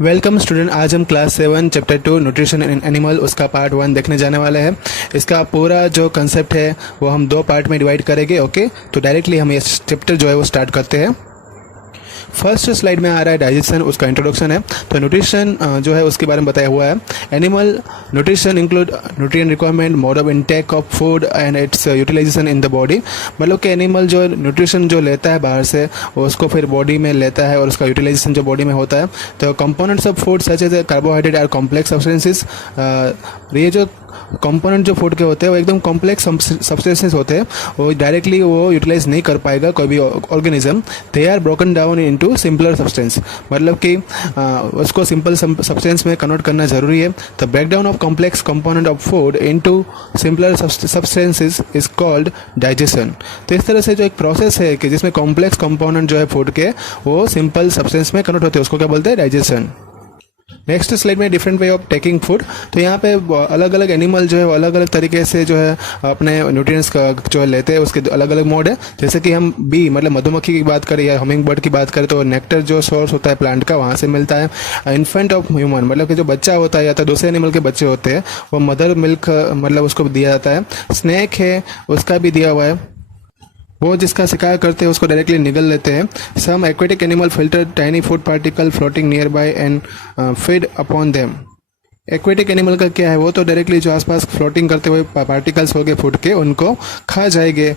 Welcome student. आज हम class 7 chapter 2 nutrition in animal उसका पार्ट 1 देखने जाने वाले हैं। इसका पूरा जो कंसेप्ट है वो हम दो पार्ट में डिवाइड करेंगे। ओके, तो डायरेक्टली हम ये चैप्टर जो है वो स्टार्ट करते हैं। फर्स्ट स्लाइड में आ रहा है डाइजेशन, उसका इंट्रोडक्शन है। तो न्यूट्रिशन जो है उसके बारे में बताया हुआ है। Animal nutrition include nutrient requirement, mode of intake of food and its utilization in the body. मतलब कि एनिमल जो न्यूट्रिशन जो लेता है बाहर से वो उसको फिर बॉडी में लेता है और उसका यूटिलाइजेशन जो बॉडी में होता है। तो components of food such as carbohydrate are complex substances. ये जो कंपोनेंट जो फूड के होते हैं वो एकदम कॉम्प्लेक्स सब्सटेंसेस होते हैं, वो डायरेक्टली वो यूटिलाइज नहीं कर पाएगा कोई भी organism. They are broken down into simpler substance, मतलब कि उसको सिंपल सब्सटेंस में कन्वर्ट करना जरूरी है। तो breakdown of complex component of food into simpler substances is called digestion. तो इस तरह से जो एक प्रोसेस है कि जिसमें कॉम्प्लेक्स कंपोनेंट जो है फूड के वो सिंपल सब्सटेंस में कन्वर्ट होते हैं, उसको क्या बोलते हैं? डाइजेशन। नेक्स्ट स्लाइड में different way of taking food. तो यहाँ पे अलग अलग एनिमल जो है वो अलग अलग तरीके से जो है अपने न्यूट्रिएंट्स का जो है लेते हैं, उसके अलग अलग मोड है। जैसे कि हम बी मतलब मधुमक्खी की बात करें या हमिंग बर्ड की बात करें तो नेक्टर जो सोर्स होता है प्लांट का वहाँ से मिलता है। इन्फेंट ऑफ ह्यूमन मतलब कि जो बच्चा होता है या तो दूसरे एनिमल के बच्चे होते हैं वो मदर मिल्क मतलब उसको दिया जाता है। स्नैक है उसका भी दिया हुआ है, वो जिसका शिकार करते हैं उसको डायरेक्टली निगल लेते हैं। Some aquatic animal filter tiny food particle floating near by and feed upon them. Aquatic animal का क्या है, वो तो डायरेक्टली जो आसपास फ्लोटिंग करते हुए पार्टिकल्स हो गए फूड के उनको खा जाएंगे।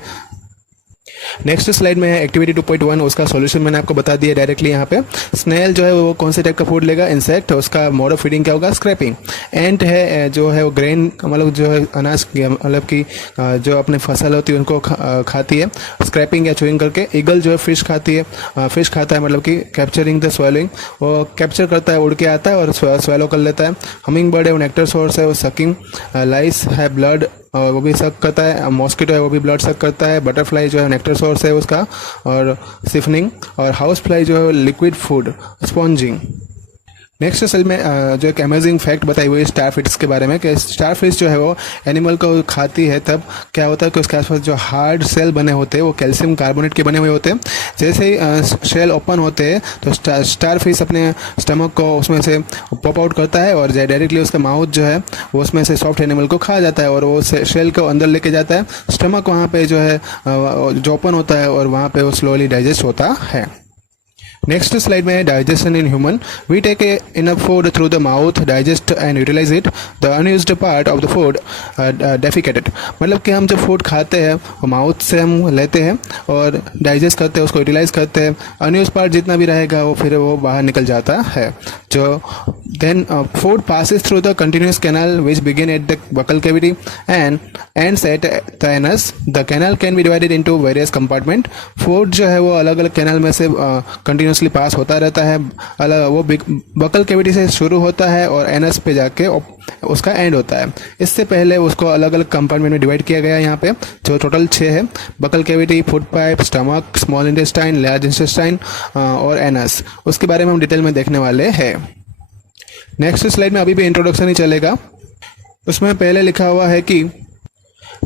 नेक्स्ट स्लाइड में है एक्टिविटी 2.1, उसका सॉल्यूशन मैंने आपको बता दिया डायरेक्टली यहाँ पे। स्नेल जो है वो कौन से टाइप का फूड लेगा? इंसेक्ट। उसका मोड ऑफ फीडिंग क्या होगा? स्क्रैपिंग। एंट है जो है वो ग्रेन मतलब जो है अनाज मतलब कि जो अपने फसल होती है उनको खाती है स्क्रैपिंग या चुइंग करके। ईगल जो है फिश खाती है, फिश खाता है मतलब कि कैप्चरिंग द स्वेलिंग, वो कैप्चर करता है, उड़ के आता है और स्वेलो कर लेता है। हमिंग बर्ड है वो नेक्टर सोर्स है, वो सकिंग। लाइस है ब्लड और वो भी सक करता है। मॉस्किटो है वो भी ब्लड सक करता है। बटरफ्लाई जो है नेक्टर सोर्स है उसका और सिफनिंग। और हाउस फ्लाई जो है liquid food sponging. Next cell में जो एक अमेजिंग फैक्ट बताई हुई है स्टारफिश के बारे में कि स्टारफिश जो है वो एनिमल को खाती है तब क्या होता है कि उसके आसपास जो हार्ड सेल बने होते हैं वो कैल्शियम कार्बोनेट के बने हुए होते हैं। जैसे ही शेल ओपन होते हैं तो स्टारफिश अपने स्टमक को उसमें से पॉप आउट करता है और डायरेक्टली उसका माउथ जो है वो उसमें से सॉफ्ट एनिमल को खा जाता है और वो शेल को अंदर लेके जाता है। स्टमक वहाँ पे जो है जो ओपन होता है और वहाँ पे वो स्लोली डाइजेस्ट होता है। नेक्स्ट स्लाइड में digestion in human. We take enough food through the mouth, digest and utilise it. The unused part of the food defecated, मतलब कि हम जब फूड खाते हैं वो माउथ से हम लेते हैं और डाइजेस्ट करते हैं, उसको यूटिलाइज करते हैं। अनयूज पार्ट जितना भी रहेगा वो फिर वो बाहर निकल जाता है। जो then food passes through the continuous canal which begin at the buccal cavity and ends at the anus. The canal can be divided into various compartment. Food जो है वो अलग अलग कैनल में से कंटिन्यूसली पास होता रहता है। अलग वो बकल कैविटी से शुरू होता है और एनस पे जाके उसका एंड होता है। इससे पहले उसको अलग अलग कंपार्टमेंट में डिवाइड किया गया है यहाँ पे, जो टोटल 6 है। Buccal cavity, food pipe, stomach, small intestine, large intestine और एनस। उसके बारे में हम डिटेल में देखने वाले हैं। नेक्स्ट स्लाइड में अभी भी इंट्रोडक्शन ही चलेगा। उसमें पहले लिखा हुआ है कि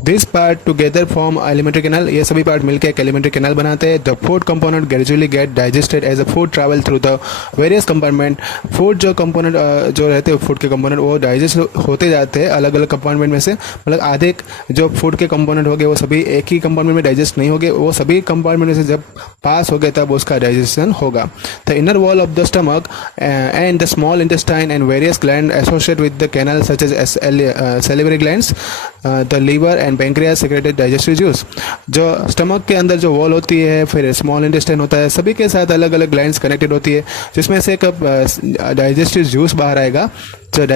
this part together form elementary canal. ये सभी पार्ट मिलकर एक एलिमेंट्री कैनाल बनाते हैं। The food component gradually get digested as a food travel through the various compartment. Food जो कंपोनेंट जो रहते हैं फूड के कंपोनेंट वो डाइजेस्ट होते जाते हैं अलग अलग कंपार्टमेंट में से। मतलब आधे जो फूड के कंपोनेंट हो गए वो सभी एक ही कंपार्टमेंट में डाइजेस्ट नहीं होंगे, वो सभी कंपार्टमेंट में से जब पास हो गए तब उसका डाइजेशन होगा। The inner wall of the stomach and the small intestine and various gland associate with the canal such as salivary glands, the liver and pancreas secreted digestive juice. जो स्टमक के अंदर जो वॉल होती है फिर small intestine होता है, सभी के साथ अलग अलग ग्लैंड्स कनेक्टेड होती है जिसमें से एक डाइजेस्टिव जूस बाहर आएगा। जो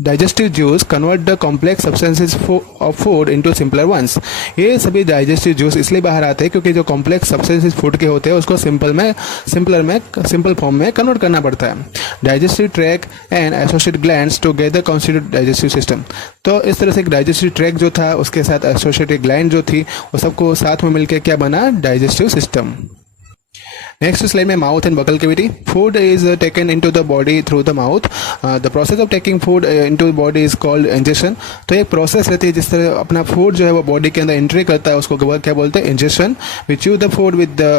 digestive juice convert the complex substances of food into simpler ones. ये सभी डाइजेस्टिव जूस इसलिए बाहर आते हैं क्योंकि जो कॉम्प्लेक्स सब्सटेंसेस फूड के होते हैं उसको सिंपल फॉर्म में कन्वर्ट करना पड़ता है। Digestive track and associated glands together constitute digestive system. तो इस तरह से एक डाइजेस्टिव ट्रैक जो था उसके साथ एसोसिएटेड ग्लैंड जो थी वो सबको साथ में मिलकर क्या बना? Digestive system. Next slide में mouth and buccal cavity. Food is taken into the body through the mouth. The process of taking food into the body is called ingestion. तो एक प्रोसेस रहती है जिस तरह अपना फूड जो है वो बॉडी के अंदर एंट्री करता है उसको क्या बोलते हैं? Ingestion. We chew the food with the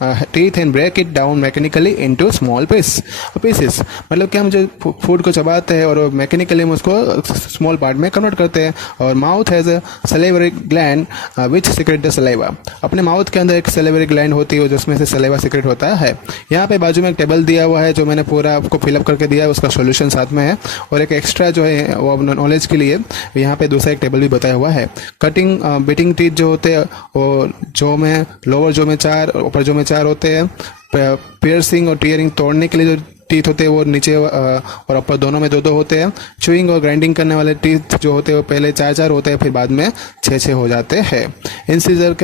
teeth and break it down mechanically into small pieces. मतलब कि हम जो फूड को चबाते हैं और मैकेनिकली हम उसको स्मॉल पार्ट में कन्वर्ट करते हैं। और mouth has a salivary gland which secrete the saliva. अपने माउथ के अंदर एक सलेवरी ग्लैंड होती है जिसमें से सलेवा सिक्रेट होता है। यहाँ पे बाजू में एक टेबल दिया हुआ है जो मैंने पूरा आपको फिलअप करके दिया है, उसका सोल्यूशन साथ में है। और एक एक्स्ट्रा जो है वो नॉलेज के लिए यहाँ पे दूसरा एक टेबल भी बताया हुआ है। कटिंग बीटिंग टीथ जो होते हैं वो जो में लोअर जो में 4 ऊपर जो में 4 होते हैं। पियर्सिंग और टीयरिंग तोड़ने के लिए जो टीथ होते हैं वो नीचे और ऊपर दोनों में 2-2 होते हैं। चुइंग और ग्राइंडिंग करने वाले टीथ जो होते हैं वो पहले 4-4 होते हैं, फिर बाद में 6-6 हो जाते हैं। इंसिजर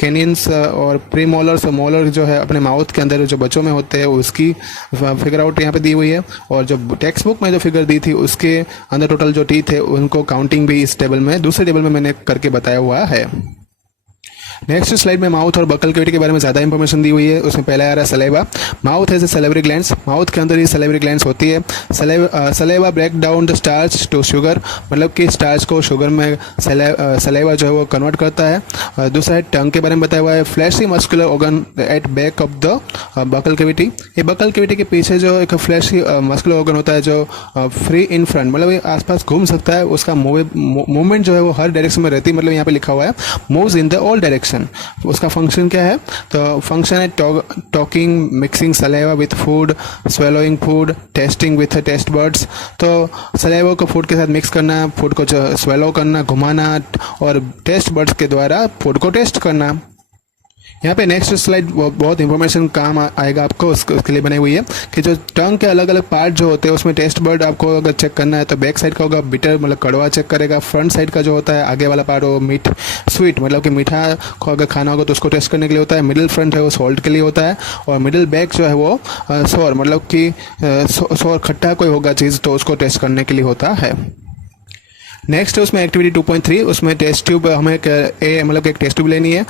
कैनियंस और प्री मोलर्स और मोलर जो है अपने माउथ के अंदर जो बच्चों में होते हैं उसकी फिगर आउट यहाँ पे दी हुई है। और जो टेक्स्ट बुक में जो फिगर दी थी उसके अंदर टोटल जो टीथ है उनको काउंटिंग भी इस टेबल में दूसरे टेबल में मैंने करके बताया हुआ है। नेक्स्ट स्लाइड में माउथ और बकल कैविटी के बारे में ज़्यादा इंफॉर्मेशन दी हुई है। उसमें पहले आ रहा है saliva. Mouth has a salivary glands. Mouth के अंदर ही सलेवरी ग्लैंड्स होती है। Saliva break down the starch to sugar, मतलब कि स्टार्च को शुगर में सलेवा जो है वो कन्वर्ट करता है। दूसरा है टंग के बारे में बताया हुआ है। Fleshy muscular organ at back of the buccal cavity. ये बकल कैविटी के पीछे जो एक फ्लैशी मस्कुलर ऑर्गन होता है जो फ्री इन फ्रंट, मतलब ये आसपास घूम सकता है। उसका मूवमेंट जो है वो हर डायरेक्शन में रहती है, मतलब यहाँ पे लिखा हुआ है moves in the all direction. उसका फंक्शन क्या है? तो फंक्शन है talking, mixing saliva with food, swallowing food, testing with taste buds. तो सलेवा को फूड के साथ मिक्स करना, फूड को स्वेलो करना, घुमाना और टेस्ट बर्ड्स के द्वारा फूड को टेस्ट करना। यहाँ पे नेक्स्ट स्लाइड बहुत इंफॉर्मेशन काम आएगा आपको, उसके लिए बनी हुई है कि जो टंग के अलग अलग पार्ट जो होते हैं उसमें टेस्ट बर्ड आपको अगर चेक करना है तो बैक साइड का होगा बिटर, मतलब कड़वा चेक करेगा। फ्रंट साइड का जो होता है आगे वाला पार्ट वो मीठ स्वीट, मतलब कि मीठा को अगर खाना होगा तो उसको टेस्ट करने के लिए होता है। मिडिल फ्रंट है वो सॉल्ट के लिए होता है। और मिडिल बैक जो है वो सोर, मतलब कि सोर खट्टा कोई होगा चीज़ तो उसको टेस्ट करने के लिए होता है। नेक्स्ट है उसमें एक्टिविटी 2.3, उसमें टेस्ट ट्यूब हमें मतलब एक टेस्ट ट्यूब लेनी है।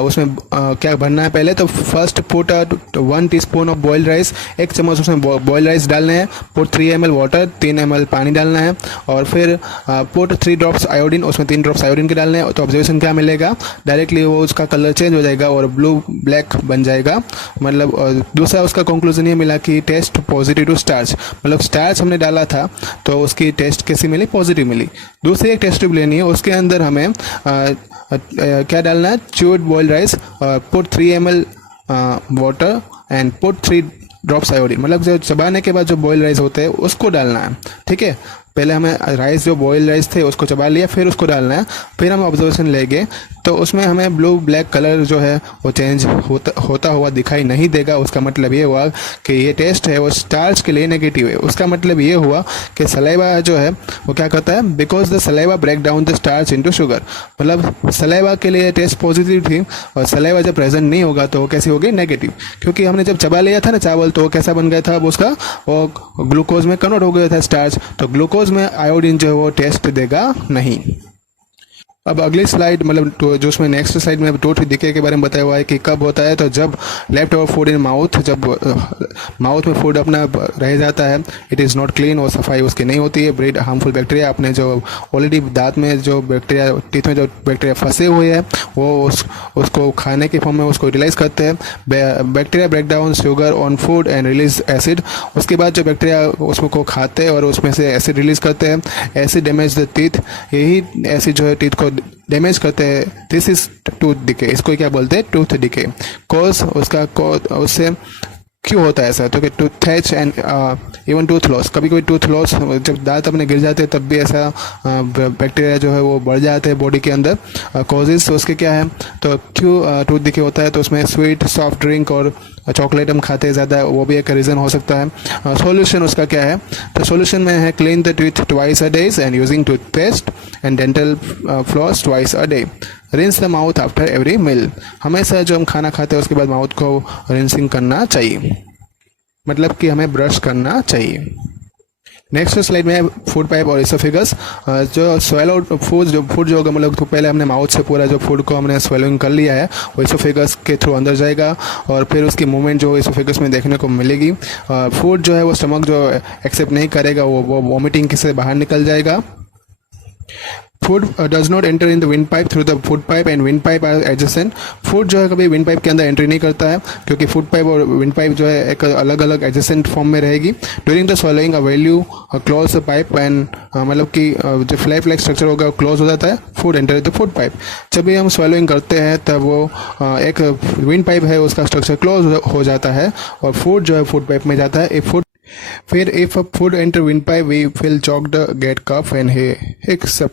उसमें क्या भरना है पहले तो first put 1 teaspoon of boiled rice, 1 चम्मच उसमें बॉइल्ड राइस डालने हैं। पुट 3 ml वाटर, 3 ml पानी डालना है। और फिर पुट 3 ड्रॉप्स आयोडीन, उसमें 3 ड्रॉप्स आयोडीन के डालने हैं। तो ऑब्जर्वेशन क्या मिलेगा? डायरेक्टली वो उसका कलर चेंज हो जाएगा और ब्लू ब्लैक बन जाएगा। मतलब दूसरा उसका कंक्लूजन ये मिला कि टेस्ट पॉजिटिव टू स्टार्च, मतलब स्टार्च हमने डाला था तो उसकी टेस्ट कैसी मिली? पॉजिटिव मिली। दूसरी एक टेस्ट ट्यूब लेनी है, उसके अंदर हमें क्या डालना है? Chewed boiled rice, put 3 ml water and put 3 drops iodine, मतलब जो चबाने के बाद जो बॉइल्ड राइस होते हैं उसको डालना है। ठीक है, पहले हमें राइस जो बॉइल्ड राइस थे उसको चबा लिया, फिर उसको डालना है। फिर हम ऑब्जर्वेशन लेंगे तो उसमें हमें ब्लू ब्लैक कलर जो है वो चेंज होता हुआ दिखाई नहीं देगा। उसका मतलब ये हुआ कि ये टेस्ट है वो स्टार्च के लिए नेगेटिव है। उसका मतलब ये हुआ कि सलेवा जो है वो क्या करता है? Because the saliva break down the starch into sugar, मतलब सलेवा के लिए टेस्ट पॉजिटिव थी और सलेवा जब प्रेजेंट नहीं होगा तो वो कैसी होगी? नेगेटिव। क्योंकि हमने जब चबा लिया था ना चावल तो वो कैसा बन गया था? अब उसका वो ग्लूकोज में कन्वर्ट हो गया था स्टार्च, तो ग्लूकोज में आयोडीन जो है वो टेस्ट देगा नहीं। अब अगली स्लाइड, मतलब जो उसमें नेक्स्ट स्लाइड में टूथ डिके के बारे में बताया हुआ है कि कब होता है। तो जब left over food in mouth, जब माउथ में फूड अपना रह जाता है, इट इज़ नॉट क्लीन, और सफाई उसकी नहीं होती है। ब्रीड हार्मफुल बैक्टीरिया, अपने जो ऑलरेडी दांत में जो बैक्टीरिया, टीथ में जो बैक्टीरिया फंसे हुए हैं वो उसको खाने के फॉर्म में उसको यूटिलाइज करते हैं। Bacteria break down sugar on food and release acid, उसके बाद जो बैक्टीरिया उसको खाते हैं और उसमें से एसिड रिलीज करते हैं। एसिड डैमेज द टीथ, यही एसिड जो है टीथ को डैमेज करते हैं। दिस इज टूथ डिके, इसको क्या बोलते हैं? Tooth decay. कॉज उससे क्यों होता है ऐसा? तो कि tooth and even tooth loss, कभी कभी टूथ लॉस, जब दांत अपने गिर जाते हैं तब भी ऐसा बैक्टीरिया जो है वो बढ़ जाते हैं बॉडी के अंदर। कॉजेज उसके क्या है? तो क्यों टूथ डिके होता है? तो उसमें स्वीट सॉफ्ट ड्रिंक और चॉकलेट हम खाते हैं ज़्यादा, वो भी एक रीज़न हो सकता है। सॉल्यूशन उसका क्या है? तो सॉल्यूशन में है clean the teeth twice a day and using toothpaste and dental floss twice a day. Rinse the mouth after every meal, हमेशा जो हम खाना खाते हैं उसके बाद माउथ को रिंसिंग करना चाहिए, मतलब कि हमें ब्रश करना चाहिए। नेक्स्ट स्लाइड में फूड पाइप और इसोफेगस। जो स्वेलो फूड जो होगा, मतलब तो पहले हमने माउथ से पूरा जो फूड को हमने स्वेलोइंग कर लिया है वो इसोफेगस के थ्रू अंदर जाएगा और फिर उसकी मूवमेंट जो इसोफेगस में देखने को मिलेगी। फूड जो है वो स्टमक जो एक्सेप्ट नहीं करेगा वो वॉमिटिंग से बाहर निकल जाएगा। Food does not enter in the windpipe through the food pipe and windpipe are adjacent. Food जो है कभी विंड पाइप के अंदर एंट्री नहीं करता है, क्योंकि फूड पाइप और विंड पाइप जो है एक अलग अलग एडजेसेंट फॉर्म में रहेगी। During the swallowing a value close the pipe and मतलब कि जो फ्लैप लाइक स्ट्रक्चर होगा क्लोज हो जाता है, food enter the food pipe. जब भी हम स्वॉलोइंग करते हैं तब वो एक विंड पाइप है उसका स्ट्रक्चर क्लोज हो जाता है और फूड जो है फूड पाइप में जाता है। फिर if food enter wind pipe we will choke the get cough and hey. एक सब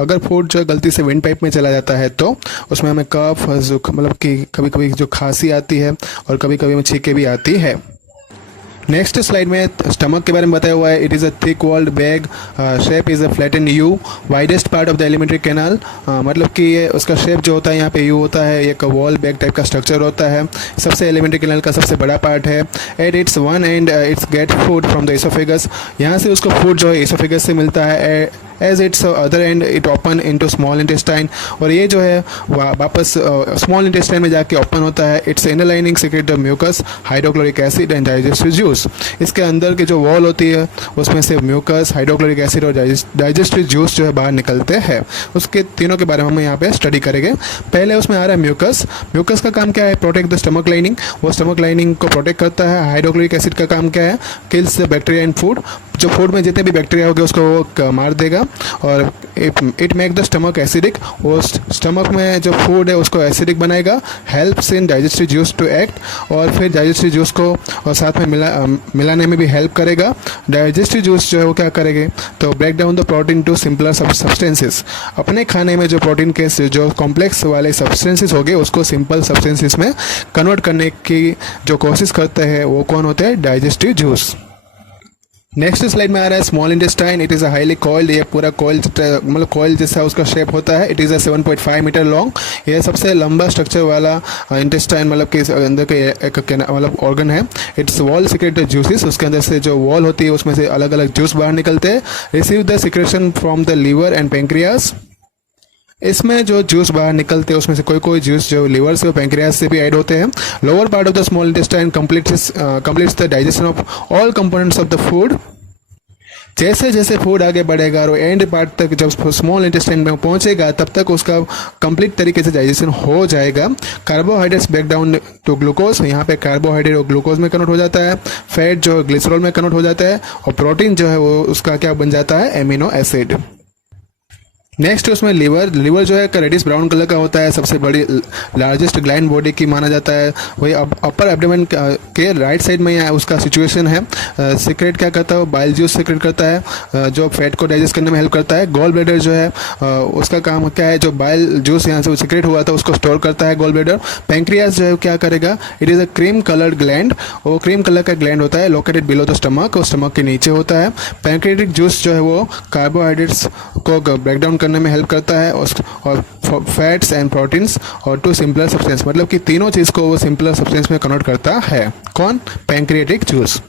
अगर फूड जो गलती से विंड पाइप में चला जाता है तो उसमें हमें कफ मतलब कि कभी कभी जो खांसी आती है और कभी कभी में छींके भी आती है। नेक्स्ट स्लाइड में स्टमक के बारे में बताया हुआ है। It is a thick walled bag, shape is a flatten U, widest part of the elementary canal. मतलब कि ये उसका शेप जो होता है यहाँ पे यू होता है, एक वॉल बैग टाइप का स्ट्रक्चर होता है, सबसे एलिमेंट्री कैनाल का सबसे बड़ा पार्ट है। At its one and it's get food from the oesophagus. यहाँ से उसको फूड जो है इसोफेगस से मिलता है। As its other end it open into small intestine, और ये जो है वापस स्मॉल इंटेस्टाइन में जाके ओपन होता है। Its inner lining secrete the mucus, hydrochloric acid and digestive juice. इसके अंदर की जो वॉल होती है उसमें से म्यूकस, हाइड्रोक्लोरिक एसिड और डाइजेस्टिव जूस जो है बाहर निकलते हैं। उसके तीनों के बारे में हम यहाँ पे स्टडी करेंगे। पहले उसमें आ रहा है म्यूकस। म्यूकस का काम क्या है? प्रोटेक्ट द स्टमक लाइनिंग, वो स्टमक लाइनिंग को प्रोटेक्ट करता है। हाइड्रोक्लोरिक एसिड का काम क्या है? Kills the bacteria in food, जो फूड में जितने भी बैक्टीरिया होंगे उसको वो मार देगा। और it make the stomach acidic, वो स्टमक में जो फूड है उसको एसिडिक बनाएगा। Helps in digestive juice to act, और फिर डाइजेस्टिव जूस को और साथ में मिलाने में भी हेल्प करेगा। डाइजेस्टिव जूस जो है वो क्या करेंगे? तो break down the protein to simpler substances. अपने खाने में जो प्रोटीन के जो कॉम्प्लेक्स वाले सब्सटेंसेस होंगे उसको सिंपल सब्सटेंसेस में कन्वर्ट करने की जो कोशिश करते हैं वो कौन होते हैं? Digestive juice. नेक्स्ट स्लाइड में आ रहा है small intestine. It is a highly coiled, ये पूरा कॉइल मतलब कॉइल जैसा उसका शेप होता है। It is a 7.5 metre long, ये सबसे लंबा स्ट्रक्चर वाला इंटेस्टाइन मतलब कि अंदर के एक मतलब ऑर्गन है। इट्स वॉल सीक्रेट जूसेस, उसके अंदर से जो वॉल होती है उसमें से अलग अलग जूस बाहर निकलते हैं। Receive the secretion from the liver and pancreas. इसमें जो जूस बाहर निकलते हैं उसमें से कोई कोई जूस जो लीवर से और पेंक्रियास से भी ऐड होते हैं। Lower part of the small intestine completes the digestion of all components of the food. जैसे जैसे फूड आगे बढ़ेगा और एंड पार्ट तक जब स्मॉल इंटेस्टाइन में पहुंचेगा तब तक उसका कंप्लीट तरीके से डाइजेशन हो जाएगा। Carbohydrates break down to glucose, यहाँ पे कार्बोहाइड्रेट और ग्लूकोज में कन्वर्ट हो जाता है। फैट जो ग्लिसरॉल में कन्वर्ट हो जाता है, और प्रोटीन जो है वो उसका क्या बन जाता है? Amino acid. नेक्स्ट उसमें लीवर जो है रेडिश ब्राउन कलर का होता है, सबसे बड़ी लार्जेस्ट ग्लैंड बॉडी की माना जाता है। वही अपर एब्डोमेन के राइट साइड में यहाँ उसका सिचुएशन है। सीक्रेट क्या करता है? बाइल जूस सीक्रेट करता है जो फैट को डाइजेस्ट करने में हेल्प करता है। गॉल ब्लैडर जो है उसका काम क्या है? जो बाइल जूस यहाँ से सीक्रेट हुआ था उसको स्टोर करता है गॉल ब्लैडर। पैंक्रियास जो है क्या करेगा? It is a cream coloured gland, वो क्रीम कलर का ग्लैंड होता है, लोकेटेड बिलो द स्टमक, और स्टमक के नीचे होता है। पैंक्रियाटिक जूस जो है वो कार्बोहाइड्रेट्स को ब्रेक डाउन करने में हेल्प करता है, और फैट्स एंड प्रोटीन्स और टू सिंपलर सब्सटेंस, मतलब कि तीनों चीज़ को वो सिंपलर सब्सटेंस में कन्वर्ट करता है। कौन? Pancreatic juice.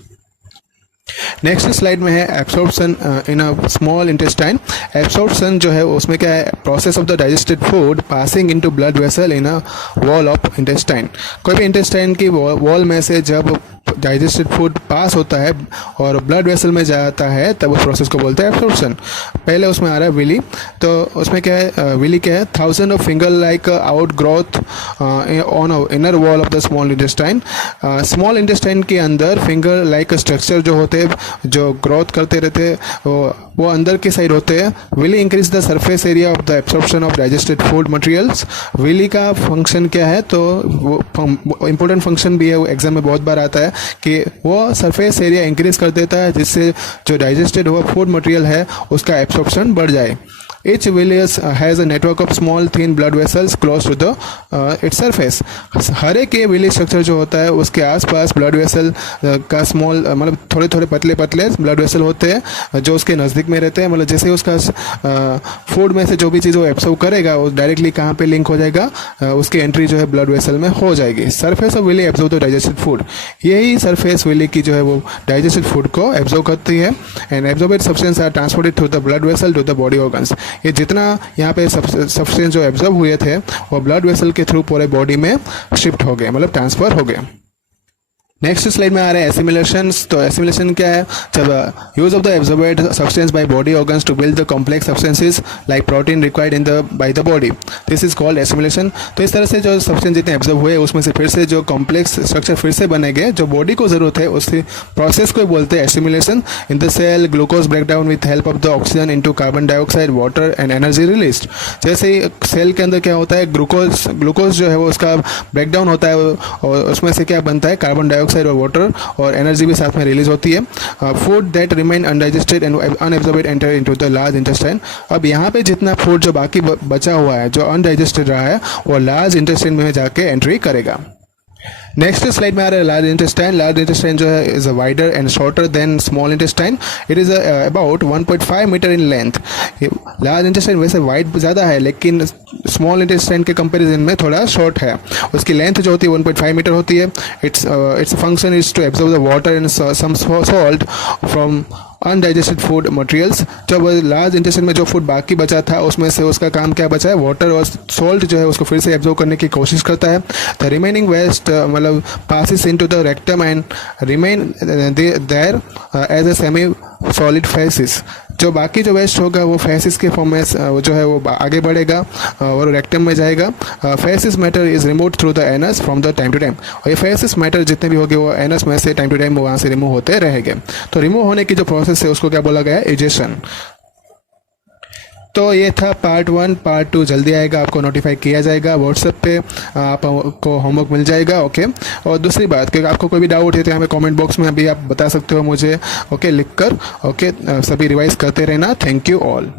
नेक्स्ट स्लाइड में है absorption in a small intestine. Absorption जो है उसमें क्या है? Process of the digested food passing into blood vessel in a wall of intestine. कोई भी इंटेस्टाइन की वॉल में से जब डाइजेस्टेड फूड पास होता है और ब्लड वेसल में जाता है तब उस प्रोसेस को बोलते हैं एब्सॉर्प्शन। पहले उसमें आ रहा है विली, तो उसमें क्या है? विली क्या है? Thousand of finger like out growth on inner wall of the small intestine. Small intestine के अंदर फिंगर लाइक स्ट्रक्चर जो होते हैं जो ग्रोथ करते रहते हैं वो अंदर के साइड होते हैं। Villi increase the surface area of the absorption of digested food materials. Villi का फंक्शन क्या है? तो वो इंपॉर्टेंट फंक्शन भी है, वो एग्जाम में बहुत बार आता है कि वो सरफेस एरिया इंक्रीज कर देता है जिससे जो डाइजेस्टेड हुआ फूड मटेरियल है उसका एब्सॉर्प्शन बढ़ जाए। Each villi has a network of small thin blood vessels close to the its surface. हर एक ये विली स्ट्रक्चर जो होता है उसके आसपास ब्लड वेसल का स्मॉल मतलब थोड़े थोड़े पतले पतले ब्लड वेसल होते हैं जो उसके नज़दीक में रहते हैं। मतलब जैसे उसका फूड में से जो भी चीज़ वो एब्सॉर्ब करेगा वो डायरेक्टली कहाँ पे लिंक हो जाएगा? उसकी एंट्री जो है ब्लड वेसल में हो जाएगी। Surface of villi absorb the digested food, यही सरफेस विली की जो है वो डाइजेस्टेड फूड को एब्सॉर्ब करती है। And absorbed substance are transported through the blood vessel to the body organs. ये जितना यहाँ पे सब्सटेंस जो एब्जॉर्ब हुए थे वो ब्लड वेसल के थ्रू पूरे बॉडी में शिफ्ट हो गए, मतलब ट्रांसफर हो गए। नेक्स्ट स्लाइड में आ रहे हैं एसिमिलेशंस। तो एसिमिलेशन क्या है? जब use of the absorbed substance by body organs to build the complex substances like protein required in the by the body, this is called assimilation. तो इस तरह से जो सब्सटेंस जितने एब्जॉर्ब हुए उसमें से फिर से जो कॉम्प्लेक्स स्ट्रक्चर फिर से बनेंगे जो बॉडी को जरूरत है, उस प्रोसेस को बोलते हैं assimilation. In the cell glucose break down with help of the oxygen into carbon dioxide water and energy released. जैसे ही सेल के अंदर क्या होता है, ग्लूकोज जो है वो उसका ब्रेक डाउन होता है और उसमें से क्या बनता है, कार्बन डाइऑक्साइड और वाटर और एनर्जी भी साथ में रिलीज होती है। Food that remain undigested and unabsorbed enter into the large intestine. अब यहाँ पे जितना फूड जो बाकी बचा हुआ है, जो अनडाइजेस्टेड रहा है, वो लार्ज इंटेस्टाइन में जाके एंट्री करेगा। नेक्स्ट स्लाइड में आ रहा है लार्ज इंटेस्टाइन। लार्ज इंटेस्टाइन जो है is wider and shorter than small intestine. It is about 1.5 metre in length. Large intestine वैसे वाइड ज़्यादा है लेकिन स्मॉल इंटेस्टाइन के कंपैरिजन में थोड़ा शॉर्ट है। उसकी लेंथ जो होती है 1.5 मीटर होती है। Its function is to absorb the water and some salt from undigested food materials. जब लार्ज इंटेस्टाइन में जो फूड बाकी बचा था उसमें से उसका काम क्या बचा है, वाटर और सॉल्ट जो है उसको फिर से एब्जॉर्ब करने की कोशिश करता है। द रिमेनिंग वेस्ट मतलब passes into the rectum and remain there as a semi solid faeces. जो बाकी जो वेस्ट होगा वो फेसिस के फॉर्म में जो है वो आगे बढ़ेगा और रेक्टम में जाएगा। Faeces matter is remove through the anus from the time to time. और ये फेसिस मैटर जितने भी होंगे वो एनस में से टाइम टू टाइम वहाँ से रिमूव होते रहेंगे। तो रिमूव होने की जो प्रोसेस है उसको क्या बोला गया है, इजेशन। तो ये था पार्ट 1। पार्ट 2 जल्दी आएगा, आपको नोटिफाई किया जाएगा व्हाट्सएप पे, आपको होमवर्क मिल जाएगा। ओके। और दूसरी बात कि आपको कोई भी डाउट है तो हमें कमेंट बॉक्स में अभी आप बता सकते हो मुझे, ओके, लिख कर। ओके, सभी रिवाइज करते रहना। Thank you all.